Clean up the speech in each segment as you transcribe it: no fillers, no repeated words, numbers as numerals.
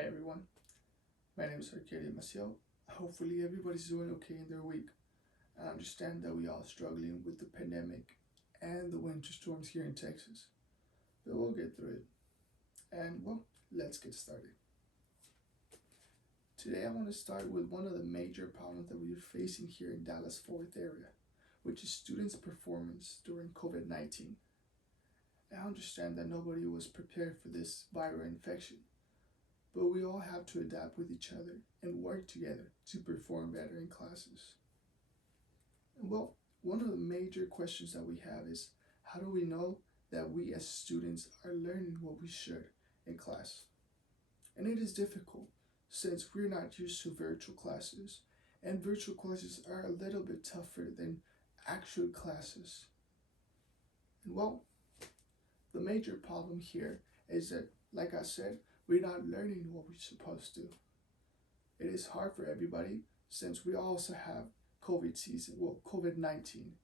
Hey everyone, my name is Arcadia Maciel. Hopefully everybody's doing okay in their week. I understand that we all struggling with the pandemic and the winter storms here in Texas, but we'll get through it. And well, let's get started. Today I want to start with one of the major problems that we're facing here in Dallas-Fort area, which is students' performance during COVID-19. I understand that nobody was prepared for this viral infection, but we all have to adapt with each other and work together to perform better in classes. And well, one of the major questions that we have is how do we know that we as students are learning what we should in class? And it is difficult since we're not used to virtual classes, and virtual classes are a little bit tougher than actual classes. And well, the major problem here is that, like I said, we're not learning what we're supposed to. It is hard for everybody since we also have COVID-19.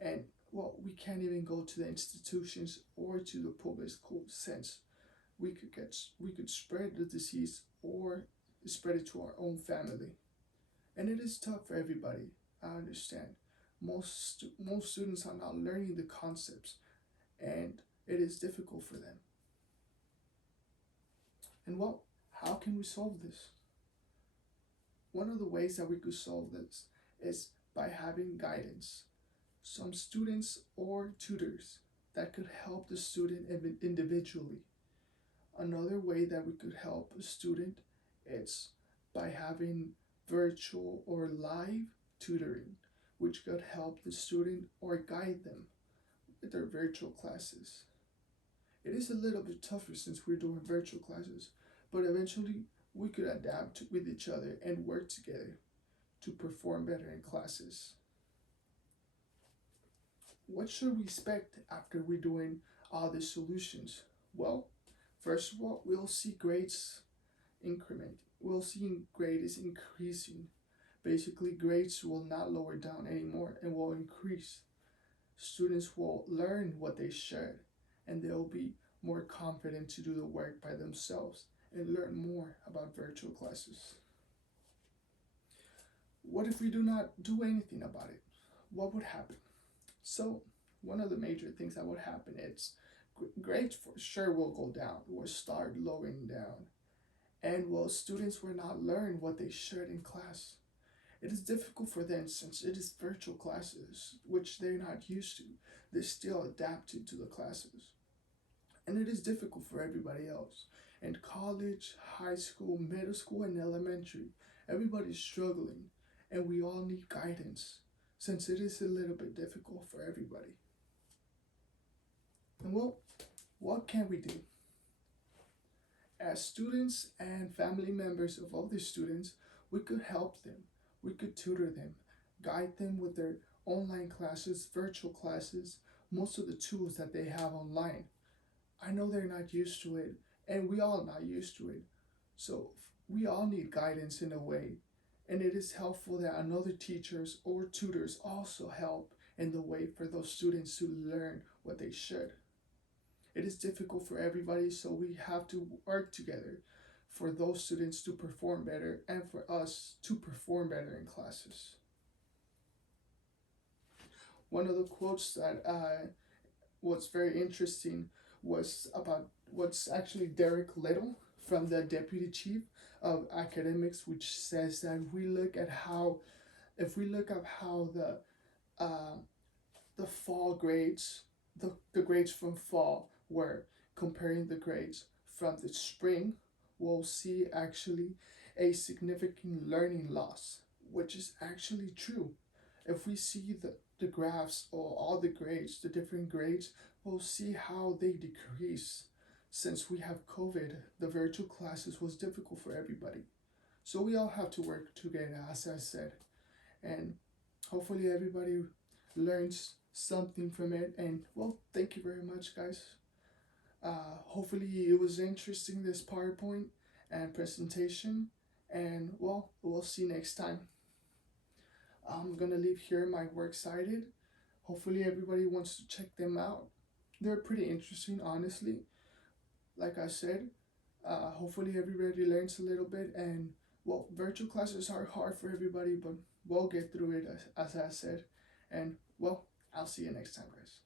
And well, we can't even go to the institutions or to the public schools since we could spread the disease or spread it to our own family. And it is tough for everybody. I understand. Most students are not learning the concepts, and it is difficult for them. And well, how can we solve this? One of the ways that we could solve this is by having guidance, some students or tutors that could help the student individually. Another way that we could help a student is by having virtual or live tutoring, which could help the student or guide them with their virtual classes. It is a little bit tougher since we're doing virtual classes, but eventually we could adapt with each other and work together to perform better in classes. What should we expect after we're doing all these solutions? Well, first of all, we'll see grades increment. We'll see grades increasing. Basically, grades will not lower down anymore and will increase. Students will learn what they should, and they'll be more confident to do the work by themselves and learn more about virtual classes. What if we do not do anything about it? What would happen? So, one of the major things that would happen is grades for sure will go down, will start lowering down, and well, students will not learn what they should in class. It is difficult for them since it is virtual classes, which they're not used to. They're still adapted to the classes. And it is difficult for everybody else. In college, high school, middle school, and elementary, everybody's struggling, and we all need guidance since it is a little bit difficult for everybody. And well, what can we do? As students and family members of other students, we could help them. We could tutor them, guide them with their online classes, virtual classes, most of the tools that they have online. I know they're not used to it, and we all not used to it. So we all need guidance in a way, and it is helpful that another teachers or tutors also help in the way for those students to learn what they should. It is difficult for everybody, so we have to work together for those students to perform better and for us to perform better in classes. One of the quotes that was very interesting was about what's actually Derek Little from the Deputy Chief of Academics, which says that if we look at how the fall grades, the grades from fall were comparing the grades from the spring, we'll see actually a significant learning loss, which is actually true. If we see the graphs or all the grades, the different grades, we'll see how they decrease. Since we have COVID, the virtual classes was difficult for everybody. So we all have to work together, as I said. And hopefully everybody learns something from it. And well, thank you very much, guys. Hopefully it was interesting, this PowerPoint and presentation. And well, we'll see you next time. I'm gonna leave here my works cited. Hopefully everybody wants to check them out. They're pretty interesting, honestly. Like I said, Hopefully everybody learns a little bit, and well, virtual classes are hard for everybody, but we'll get through it as I said. And well, I'll see you next time, guys.